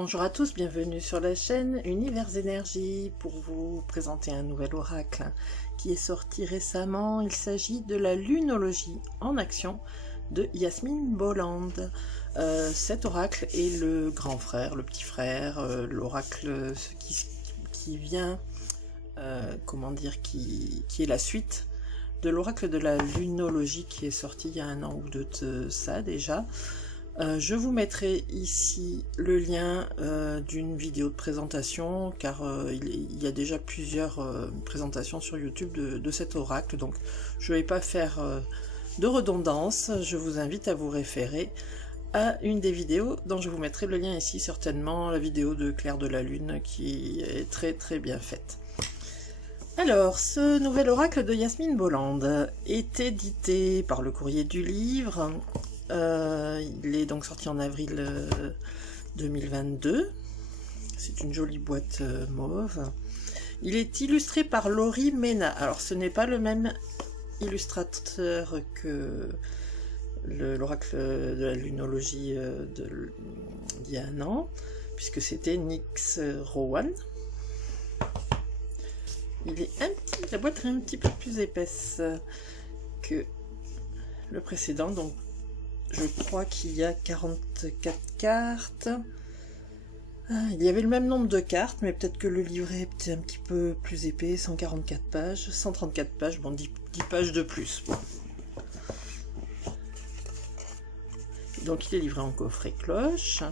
Bonjour à tous, bienvenue sur la chaîne Univers Énergie pour vous présenter un nouvel oracle qui est sorti récemment. Il s'agit de la lunologie en action de Yasmine Bolland. Cet oracle est le grand frère, le petit frère, l'oracle qui vient, qui est la suite de l'oracle de la lunologie qui est sorti il y a 1 an ou 2 de ça déjà. Je vous mettrai ici le lien d'une vidéo de présentation car il y a déjà plusieurs présentations sur YouTube de cet oracle, donc je ne vais pas faire de redondance. Je vous invite à vous référer à une des vidéos dont je vous mettrai le lien ici, certainement la vidéo de Claire de la Lune qui est très bien faite. Alors, ce nouvel oracle de Yasmine Bolland est édité par le Courrier du Livre. Il est donc sorti en avril 2022. C'est une jolie boîte mauve. Il est illustré par Laurie Mena. Alors ce n'est pas le même illustrateur que l'oracle de la lunologie d'il y a 1 an, puisque c'était Nyx Rowan. La boîte est un petit peu plus épaisse que le précédent, donc je crois qu'il y a 44 cartes. Il y avait le même nombre de cartes, mais peut-être que le livret était un petit peu plus épais, 144 pages, 134 pages, bon 10 pages de plus. Bon. Donc il est livré en coffret cloche.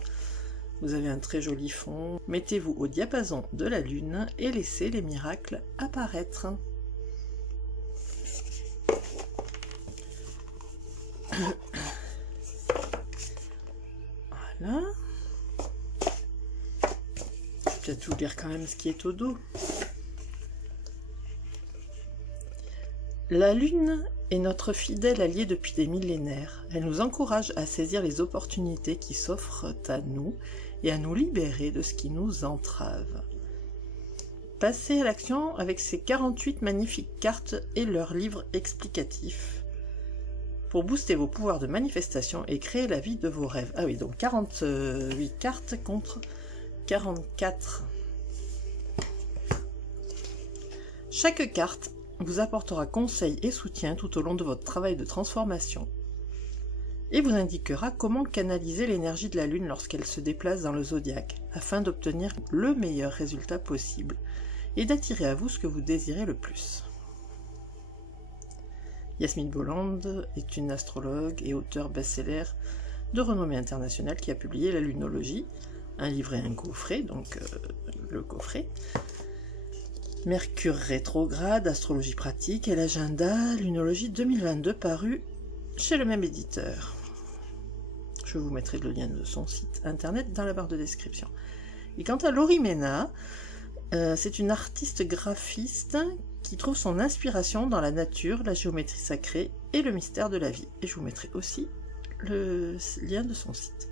Vous avez un très joli fond. Mettez-vous au diapason de la lune et laissez les miracles apparaître. Voilà. Je vais peut-être vous lire quand même ce qui est au dos. La lune est notre fidèle alliée depuis des millénaires. Elle nous encourage à saisir les opportunités qui s'offrent à nous et à nous libérer de ce qui nous entrave. Passez à l'action avec ces 48 magnifiques cartes et leurs livres explicatifs pour booster vos pouvoirs de manifestation et créer la vie de vos rêves. Ah oui, donc 48 cartes contre 44. Chaque carte vous apportera conseil et soutien tout au long de votre travail de transformation et vous indiquera comment canaliser l'énergie de la lune lorsqu'elle se déplace dans le zodiaque afin d'obtenir le meilleur résultat possible et d'attirer à vous ce que vous désirez le plus. Yasmine Bolland est une astrologue et auteure best-seller de renommée internationale qui a publié La Lunologie, un livre et un coffret, donc le coffret, Mercure rétrograde, astrologie pratique et l'agenda Lunologie 2022 paru chez le même éditeur. Je vous mettrai le lien de son site internet dans la barre de description. Et quant à Laurie Mena, c'est une artiste graphiste qui trouve son inspiration dans la nature, la géométrie sacrée et le mystère de la vie. Et je vous mettrai aussi le lien de son site.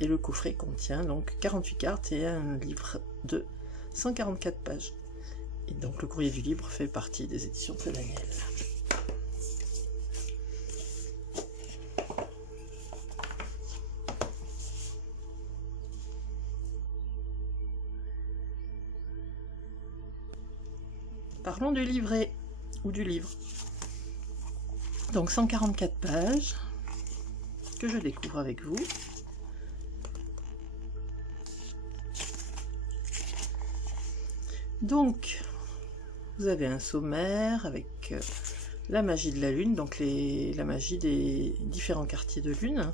Et le coffret contient donc 48 cartes et un livre de 144 pages. Et donc le Courrier du Livre fait partie des éditions Solennelles. Parlons du livret ou du livre. Donc 144 pages que je découvre avec vous. Donc vous avez un sommaire avec la magie de la lune, donc la magie des différents quartiers de lune,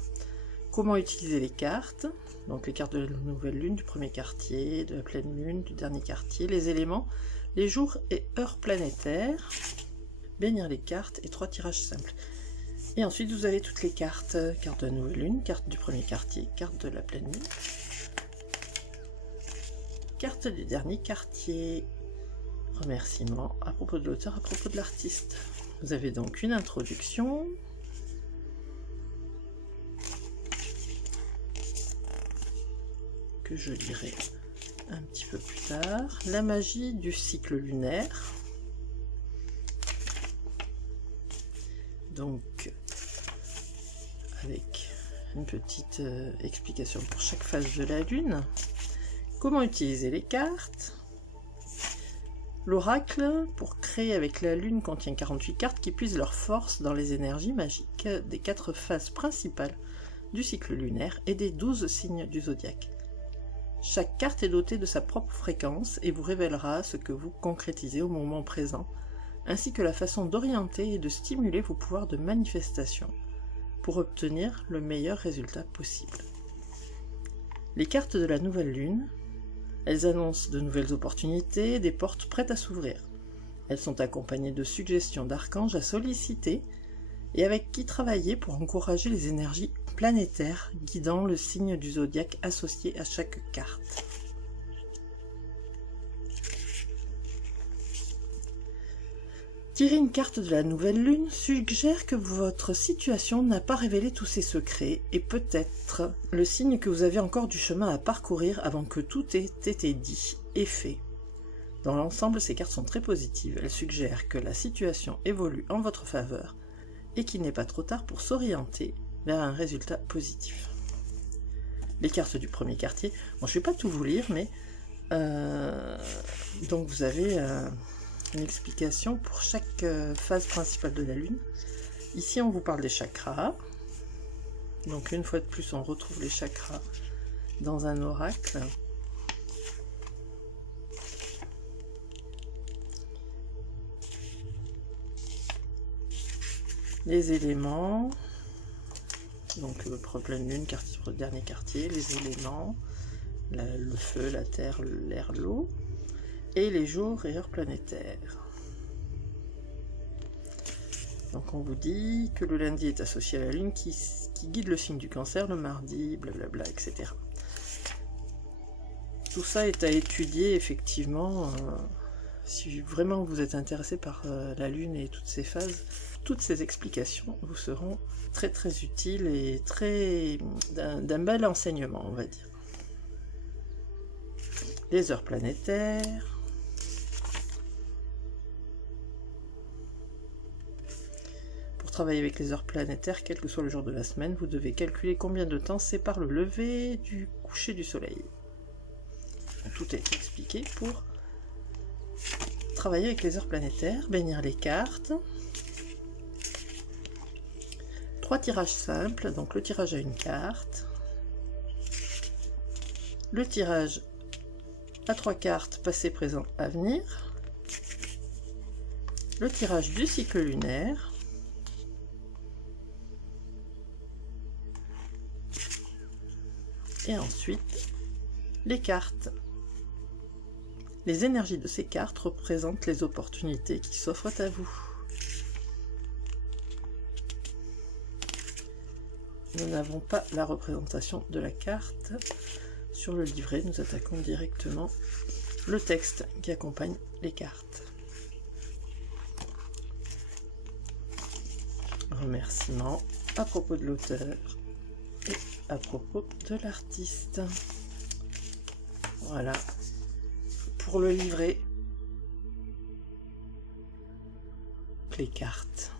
comment utiliser les cartes, donc les cartes de la nouvelle lune, du premier quartier, de la pleine lune, du dernier quartier, les éléments, les jours et heures planétaires, bénir les cartes et 3 tirages simples. Et ensuite vous avez toutes les cartes, carte de la nouvelle lune, carte du premier quartier, carte de la pleine lune, carte du dernier quartier, remerciements à propos de l'auteur, à propos de l'artiste. Vous avez donc une introduction, que je lirai un petit peu plus tard, la magie du cycle lunaire, donc avec une petite explication pour chaque phase de la lune. Comment utiliser les cartes? L'oracle, pour créer avec la lune, contient 48 cartes qui puisent leur force dans les énergies magiques des 4 phases principales du cycle lunaire et des 12 signes du zodiaque. Chaque carte est dotée de sa propre fréquence et vous révélera ce que vous concrétisez au moment présent, ainsi que la façon d'orienter et de stimuler vos pouvoirs de manifestation pour obtenir le meilleur résultat possible. Les cartes de la nouvelle lune, elles annoncent de nouvelles opportunités, des portes prêtes à s'ouvrir. Elles sont accompagnées de suggestions d'archanges à solliciter et avec qui travailler pour encourager les énergies planétaires guidant le signe du zodiaque associé à chaque carte. Tirer une carte de la nouvelle lune suggère que votre situation n'a pas révélé tous ses secrets et peut-être le signe que vous avez encore du chemin à parcourir avant que tout ait été dit et fait. Dans l'ensemble, ces cartes sont très positives. Elles suggèrent que la situation évolue en votre faveur et qu'il n'est pas trop tard pour s'orienter vers un résultat positif. Les cartes du premier quartier, bon, je ne vais pas tout vous lire, mais donc vous avez une explication pour chaque phase principale de la lune. Ici on vous parle des chakras, donc une fois de plus on retrouve les chakras dans un oracle. Les éléments, donc pleine lune, dernier quartier, les éléments, le feu, la terre, l'air, l'eau, et les jours et heures planétaires. Donc on vous dit que le lundi est associé à la lune qui guide le signe du cancer, le mardi, blablabla, etc. Tout ça est à étudier effectivement, si vraiment vous êtes intéressé par la lune et toutes ses phases, toutes ces explications vous seront très très utiles et très d'un bel enseignement, on va dire. Les heures planétaires. Pour travailler avec les heures planétaires, quel que soit le jour de la semaine, vous devez calculer combien de temps sépare le lever du coucher du soleil. Tout est expliqué pour travailler avec les heures planétaires, bénir les cartes. 3 tirages simples, donc le tirage à une carte, le tirage à 3 cartes passé, présent, avenir, le tirage du cycle lunaire, et ensuite les cartes. Les énergies de ces cartes représentent les opportunités qui s'offrent à vous. Nous n'avons pas la représentation de la carte sur le livret, nous attaquons directement le texte qui accompagne les cartes. Remerciements à propos de l'auteur et à propos de l'artiste. Voilà pour le livret, les cartes.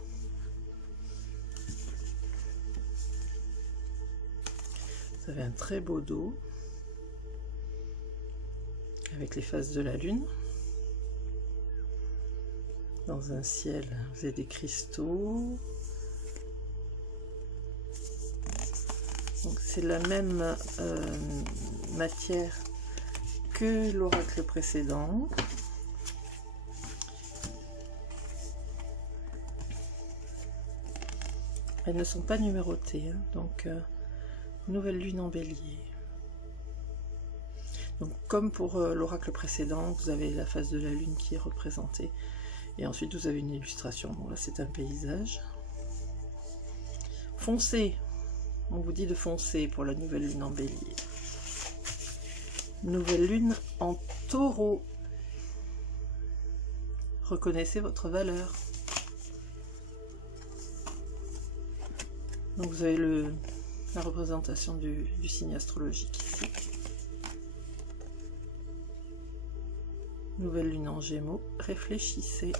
Vous avez un très beau dos avec les phases de la lune. Dans un ciel, vous avez des cristaux. Donc c'est la même matière que l'oracle précédent. Elles ne sont pas numérotées, hein, donc nouvelle lune en bélier. Donc comme pour l'oracle précédent, vous avez la phase de la lune qui est représentée. Et ensuite vous avez une illustration. Bon là c'est un paysage. Foncez. On vous dit de foncer pour la nouvelle lune en bélier. Nouvelle lune en taureau. Reconnaissez votre valeur. Donc vous avez la représentation du signe astrologique ici. Nouvelle lune en Gémeaux, réfléchissez.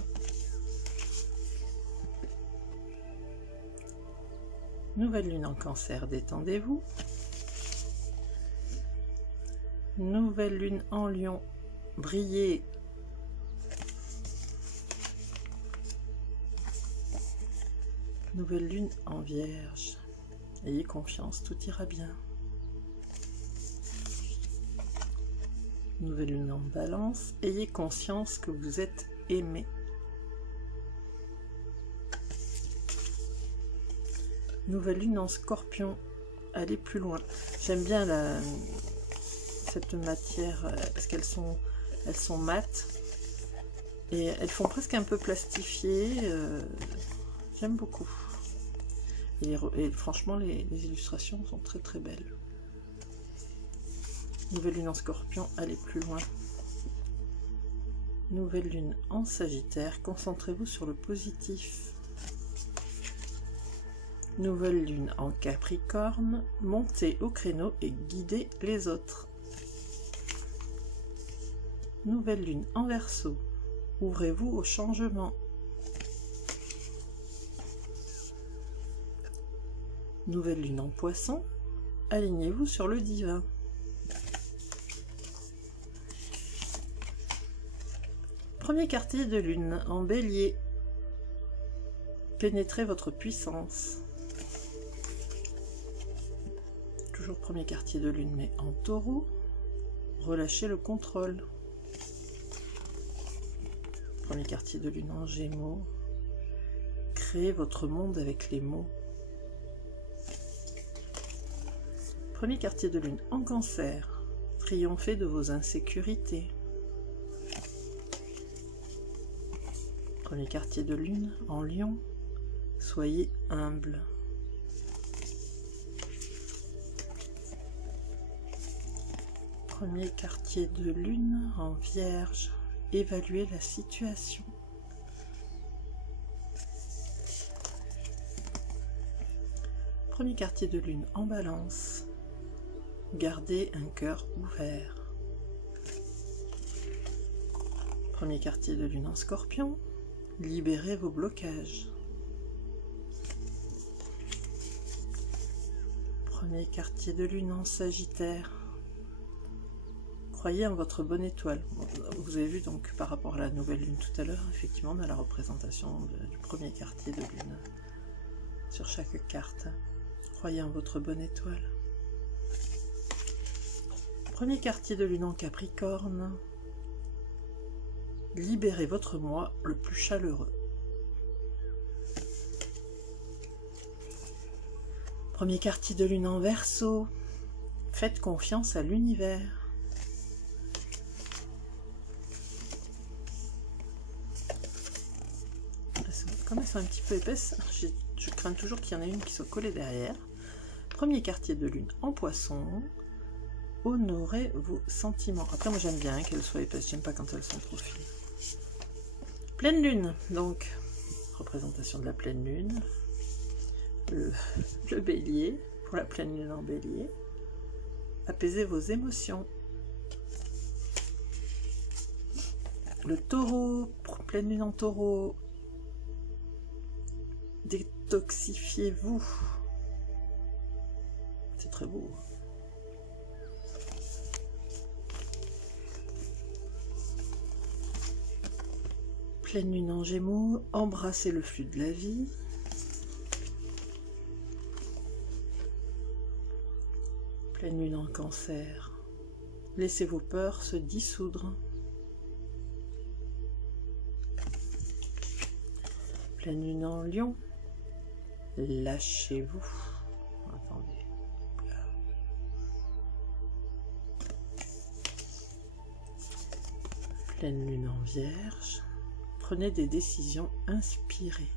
Nouvelle lune en Cancer, détendez-vous. Nouvelle lune en Lion, brillez. Nouvelle lune en Vierge, ayez confiance, tout ira bien. Nouvelle lune en Balance, ayez conscience que vous êtes aimé. Nouvelle lune en Scorpion, allez plus loin. J'aime bien cette matière parce qu'elles sont mates et elles font presque un peu plastifiées. J'aime beaucoup. Et franchement, les illustrations sont très très belles. Nouvelle lune en Scorpion, allez plus loin. Nouvelle lune en Sagittaire, concentrez-vous sur le positif. Nouvelle lune en Capricorne, montez au créneau et guidez les autres. Nouvelle lune en Verseau, ouvrez-vous au changement. Nouvelle lune en Poisson, alignez-vous sur le divin. Premier quartier de lune en Bélier, pénétrez votre puissance. Toujours premier quartier de lune, mais en Taureau, relâchez le contrôle. Premier quartier de lune en Gémeaux, créez votre monde avec les mots. Premier quartier de lune en Cancer, triomphez de vos insécurités. Premier quartier de lune en Lion, soyez humble. Premier quartier de lune en Vierge, évaluez la situation. Premier quartier de lune en Balance, gardez un cœur ouvert. Premier quartier de lune en Scorpion, libérez vos blocages. Premier quartier de lune en Sagittaire, croyez en votre bonne étoile. Vous avez vu donc par rapport à la nouvelle lune tout à l'heure, effectivement on a la représentation du premier quartier de lune sur chaque carte. Croyez en votre bonne étoile. Premier quartier de lune en Capricorne, libérez votre moi le plus chaleureux. Premier quartier de lune en Verseau, faites confiance à l'univers. Comme elles sont un petit peu épaisses, je crains toujours qu'il y en ait une qui soit collée derrière. Premier quartier de lune en Poisson, honorez vos sentiments. Après moi j'aime bien qu'elles soient épaisses, j'aime pas quand elles sont trop fines. Pleine lune, donc représentation de la pleine lune, le bélier, pour la pleine lune en Bélier, apaisez vos émotions. Le Taureau, pleine lune en Taureau, détoxifiez-vous. C'est très beau. Pleine lune en Gémeaux, embrassez le flux de la vie. Pleine lune en Cancer, laissez vos peurs se dissoudre. Pleine lune en Lion, lâchez-vous. Attendez. Pleine lune en Vierge, prenez des décisions inspirées.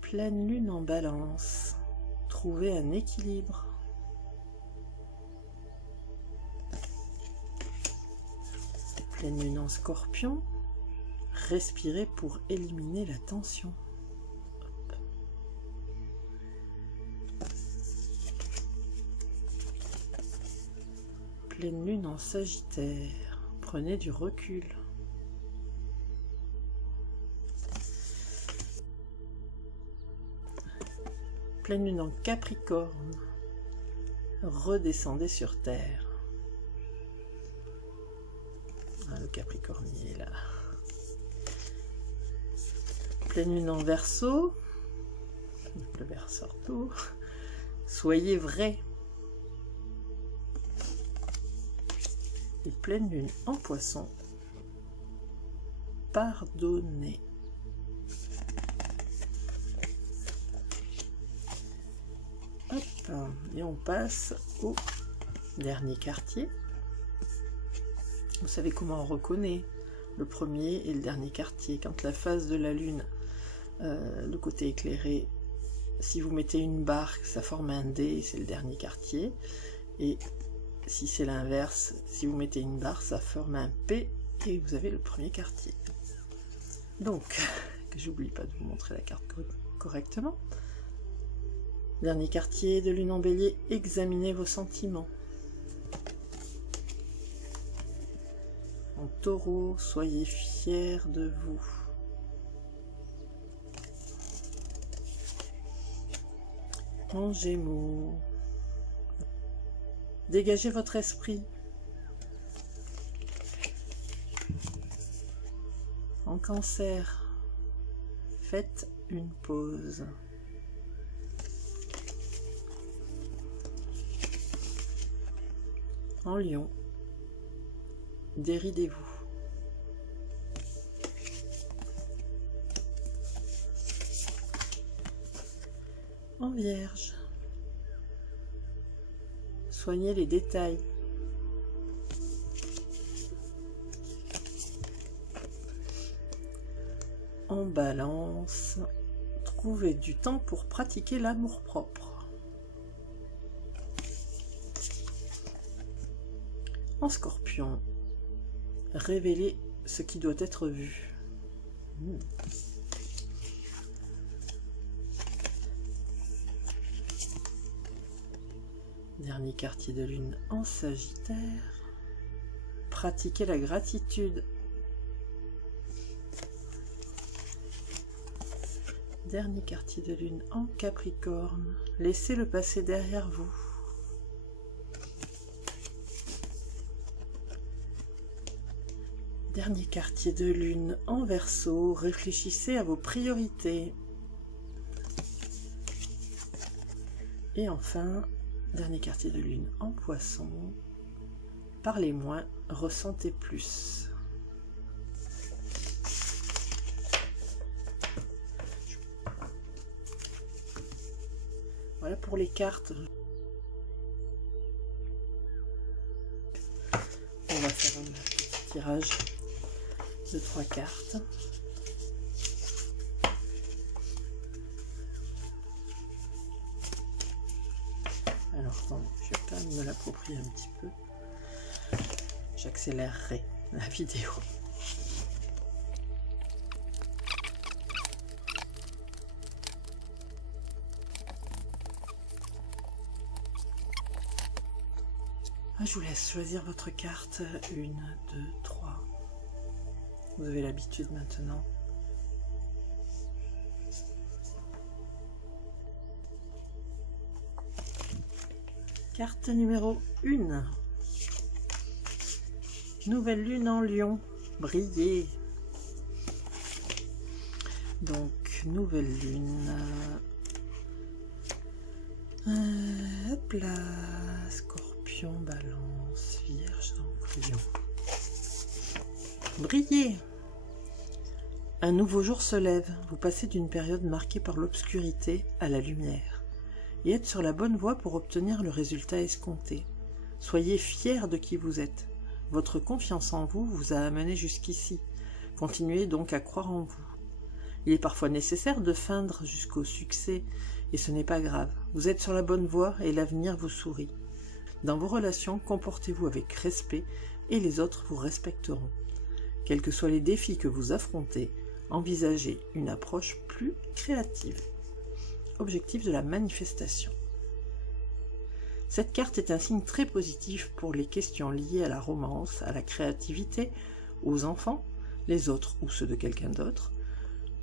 Pleine lune en Balance, trouvez un équilibre. Pleine lune en Scorpion, respirez pour éliminer la tension. Hop. Pleine lune en Sagittaire, prenez du recul. Pleine lune en Capricorne. Redescendez sur Terre. Ah, le Capricornier là. Pleine lune en Verseau. Le Verseau. Soyez vrai. Et pleine lune en Poisson. Pardonnez. Hop, et on passe au dernier quartier. Vous savez comment on reconnaît le premier et le dernier quartier. Quand la phase de la lune, le côté éclairé, si vous mettez une barre, ça forme un D, c'est le dernier quartier. Et si c'est l'inverse, si vous mettez une barre, ça forme un P et vous avez le premier quartier. Donc, que j'oublie pas de vous montrer la carte correctement. Dernier quartier de lune en Bélier, examinez vos sentiments. En Taureau, soyez fiers de vous. En Gémeaux, dégagez votre esprit. En Cancer, faites une pause. En Lion, déridez-vous. En Vierge, soignez les détails. En Balance, trouvez du temps pour pratiquer l'amour-propre. En Scorpion, révélez ce qui doit être vu. Dernier quartier de lune en Sagittaire, pratiquez la gratitude. Dernier quartier de lune en Capricorne, laissez le passé derrière vous. Dernier quartier de lune en Verseau, réfléchissez à vos priorités. Et enfin, dernier quartier de lune en Poisson, parlez moins, ressentez plus. Voilà pour les cartes. On va faire un petit tirage de 3 cartes. Alors attendez, je vais quand même me l'approprier un petit peu. J'accélérerai la vidéo. Je vous laisse choisir votre carte. 1, 2, 3. Vous avez l'habitude maintenant. Carte numéro 1. Nouvelle lune en Lion. Briller. Donc, nouvelle lune. Hop là. Scorpion, Balance, Vierge, donc Lion. Briller. Un nouveau jour se lève. Vous passez d'une période marquée par l'obscurité à la lumière et êtes sur la bonne voie pour obtenir le résultat escompté. Soyez fiers de qui vous êtes. Votre confiance en vous vous a amené jusqu'ici. Continuez donc à croire en vous. Il est parfois nécessaire de feindre jusqu'au succès et ce n'est pas grave. Vous êtes sur la bonne voie et l'avenir vous sourit. Dans vos relations, comportez-vous avec respect et les autres vous respecteront. Quels que soient les défis que vous affrontez, envisagez une approche plus créative. Objectif de la manifestation. Cette carte est un signe très positif pour les questions liées à la romance, à la créativité, aux enfants, les autres ou ceux de quelqu'un d'autre,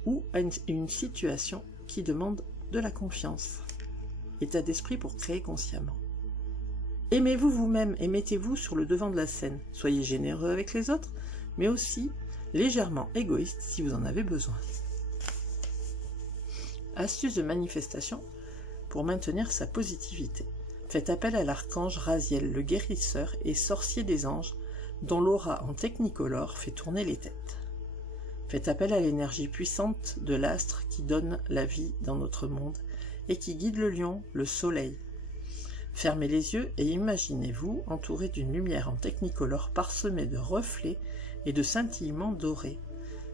ou à une situation qui demande de la confiance. état d'esprit pour créer consciemment. Aimez-vous vous-même et mettez-vous sur le devant de la scène. Soyez généreux avec les autres, mais aussi légèrement égoïste si vous en avez besoin. Astuce de manifestation pour maintenir sa positivité. Faites appel à l'archange Raziel, le guérisseur et sorcier des anges, dont l'aura en technicolore fait tourner les têtes. Faites appel à l'énergie puissante de l'astre qui donne la vie dans notre monde et qui guide le lion, le soleil. Fermez les yeux et imaginez-vous entouré d'une lumière en technicolore parsemée de reflets et de scintillements dorés.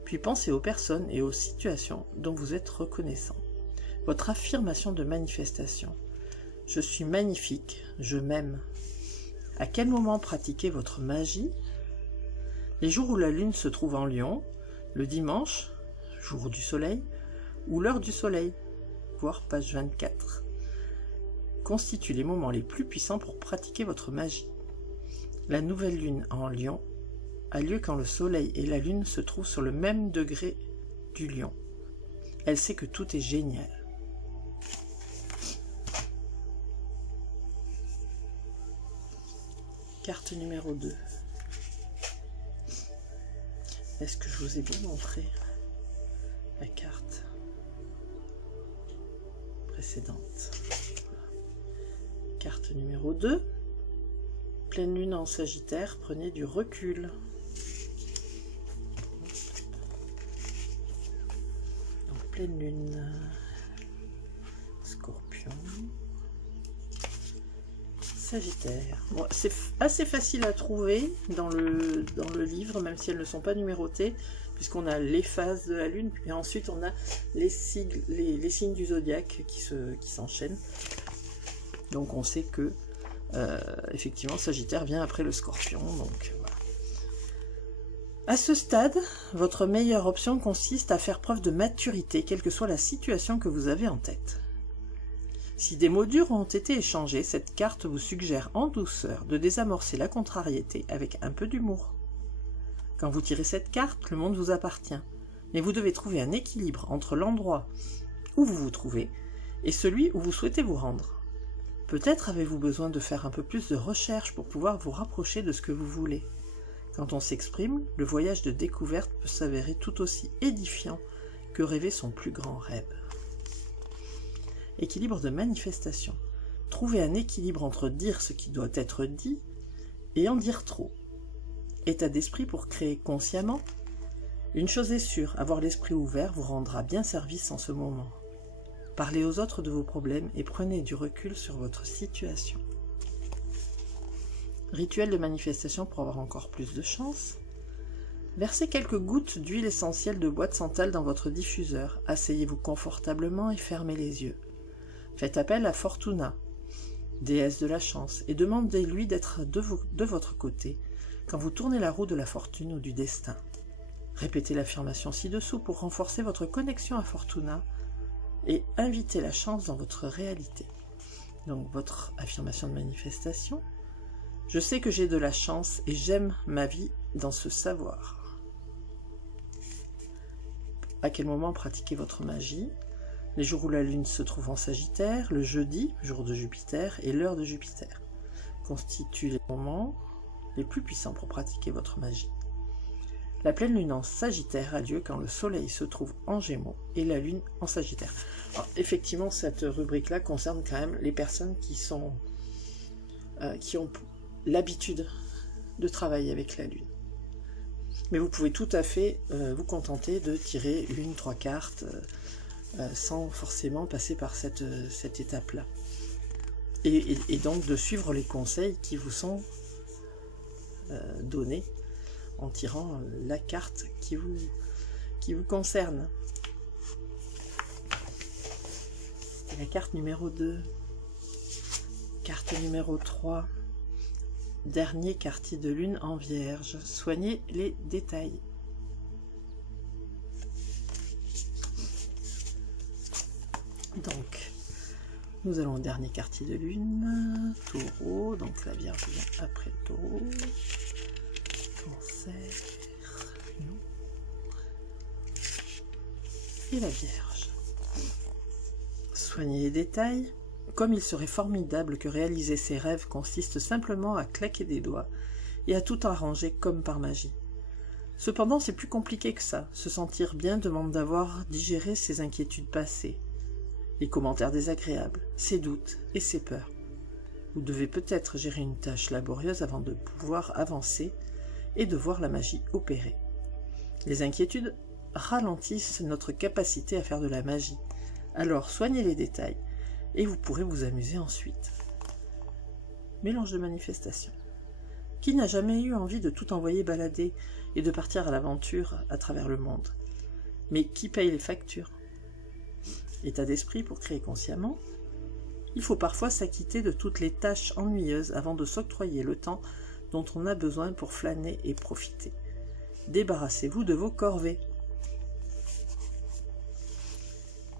Puis pensez aux personnes et aux situations dont vous êtes reconnaissant. Votre affirmation de manifestation. Je suis magnifique, je m'aime. À quel moment pratiquez votre magie? Les jours où la lune se trouve en Lion, le dimanche, jour du soleil, ou l'heure du soleil, voir page 24, constituent les moments les plus puissants pour pratiquer votre magie. La nouvelle lune en Lion a lieu quand le soleil et la lune se trouvent sur le même degré du Lion. Elle sait que tout est génial. Carte numéro 2. Est-ce que je vous ai bien montré la carte précédente? Carte numéro 2. Pleine lune en Sagittaire, prenez du recul. Donc pleine lune, Scorpion, Sagittaire. Bon, c'est assez facile à trouver dans le livre, même si elles ne sont pas numérotées, puisqu'on a les phases de la lune, et ensuite on a les signes du zodiaque qui s'enchaînent. Donc on sait que effectivement Sagittaire vient après le Scorpion. Donc voilà. À ce stade, votre meilleure option consiste à faire preuve de maturité, quelle que soit la situation que vous avez en tête. Si des mots durs ont été échangés, cette carte vous suggère en douceur de désamorcer la contrariété avec un peu d'humour. Quand vous tirez cette carte, le monde vous appartient, mais vous devez trouver un équilibre entre l'endroit où vous vous trouvez et celui où vous souhaitez vous rendre. Peut-être avez-vous besoin de faire un peu plus de recherche pour pouvoir vous rapprocher de ce que vous voulez. Quand on s'exprime, le voyage de découverte peut s'avérer tout aussi édifiant que rêver son plus grand rêve. Équilibre de manifestation. Trouvez un équilibre entre dire ce qui doit être dit et en dire trop. État d'esprit pour créer consciemment. Une chose est sûre, avoir l'esprit ouvert vous rendra bien service en ce moment. Parlez aux autres de vos problèmes et prenez du recul sur votre situation. Rituel de manifestation pour avoir encore plus de chance. Versez quelques gouttes d'huile essentielle de bois de santal dans votre diffuseur. Asseyez-vous confortablement et fermez les yeux. Faites appel à Fortuna, déesse de la chance, et demandez-lui d'être de votre côté quand vous tournez la roue de la fortune ou du destin. Répétez l'affirmation ci-dessous pour renforcer votre connexion à Fortuna et inviter la chance dans votre réalité. Donc votre affirmation de manifestation. Je sais que j'ai de la chance et j'aime ma vie dans ce savoir. À quel moment pratiquez votre magie? Les jours où la lune se trouve en Sagittaire, le jeudi, jour de Jupiter, et l'heure de Jupiter constituent les moments les plus puissants pour pratiquer votre magie. La pleine lune en Sagittaire a lieu quand le soleil se trouve en Gémeaux et la lune en Sagittaire. Alors, effectivement, cette rubrique-là concerne quand même les personnes qui ont l'habitude de travailler avec la lune. Mais vous pouvez tout à fait vous contenter de tirer 1-3 cartes sans forcément passer par cette étape-là. Et donc de suivre les conseils qui vous sont donnés en tirant la carte qui vous concerne. C'était la carte numéro 2. Carte numéro 3. Dernier quartier de lune en Vierge. Soignez les détails. Donc, nous allons au dernier quartier de lune, Taureau, donc la Vierge vient après le Taureau, Cancer, Lion, et la Vierge. Soignez les détails. Comme il serait formidable que réaliser ses rêves consiste simplement à claquer des doigts et à tout arranger comme par magie. Cependant, c'est plus compliqué que ça. Se sentir bien demande d'avoir digéré ses inquiétudes passées, les commentaires désagréables, ses doutes et ses peurs. Vous devez peut-être gérer une tâche laborieuse avant de pouvoir avancer et de voir la magie opérer. Les inquiétudes ralentissent notre capacité à faire de la magie. Alors soignez les détails et vous pourrez vous amuser ensuite. Mélange de manifestation. Qui n'a jamais eu envie de tout envoyer balader et de partir à l'aventure à travers le monde? Mais qui paye les factures? État d'esprit pour créer consciemment. Il faut parfois s'acquitter de toutes les tâches ennuyeuses avant de s'octroyer le temps dont on a besoin pour flâner et profiter. Débarrassez-vous de vos corvées.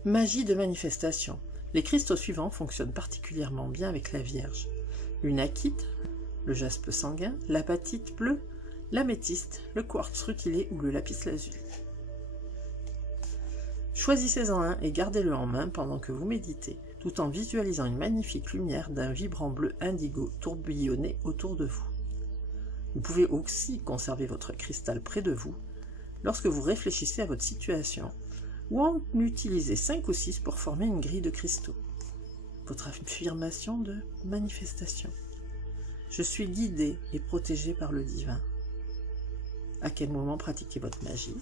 Magie de manifestation. Les cristaux suivants fonctionnent particulièrement bien avec la Vierge. L'unakite, le jaspe sanguin, l'apatite bleue, l'améthyste, le quartz rutilé ou le lapis-lazuli. Choisissez-en un et gardez-le en main pendant que vous méditez, tout en visualisant une magnifique lumière d'un vibrant bleu indigo tourbillonner autour de vous. Vous pouvez aussi conserver votre cristal près de vous lorsque vous réfléchissez à votre situation, ou en utiliser 5 ou 6 pour former une grille de cristaux. Votre affirmation de manifestation. Je suis guidé et protégé par le divin. À quel moment pratiquer votre magie?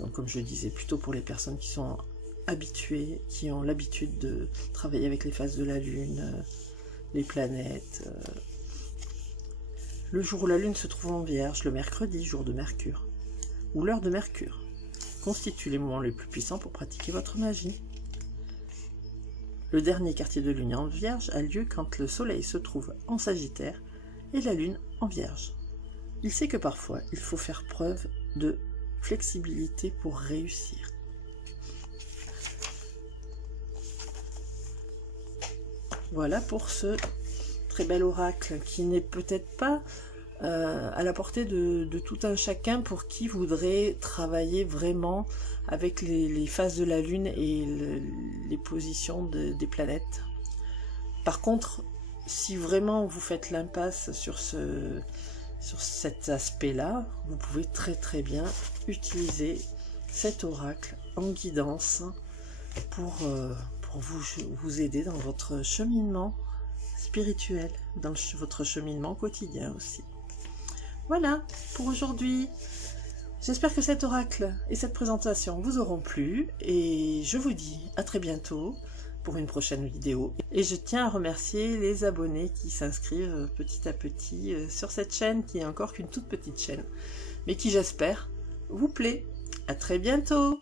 Donc, comme je disais, plutôt pour les personnes qui sont habituées, qui ont l'habitude de travailler avec les phases de la Lune, les planètes. Le jour où la Lune se trouve en Vierge, le mercredi, jour de Mercure, ou l'heure de Mercure, constituent les moments les plus puissants pour pratiquer votre magie. Le dernier quartier de Lune en Vierge a lieu quand le Soleil se trouve en Sagittaire et la Lune en Vierge. Il sait que parfois, il faut faire preuve de flexibilité pour réussir. Voilà pour ce très bel oracle qui n'est peut-être pas à la portée de tout un chacun pour qui voudrait travailler vraiment avec les phases de la Lune et les positions des planètes. Par contre, si vraiment vous faites l'impasse sur cet aspect-là, vous pouvez très bien utiliser cet oracle en guidance pour vous aider dans votre cheminement spirituel, dans votre cheminement quotidien aussi. Voilà pour aujourd'hui. J'espère que cet oracle et cette présentation vous auront plu et je vous dis à très bientôt pour une prochaine vidéo. Et je tiens à remercier les abonnés qui s'inscrivent petit à petit sur cette chaîne qui est encore qu'une toute petite chaîne, mais qui j'espère vous plaît. À très bientôt.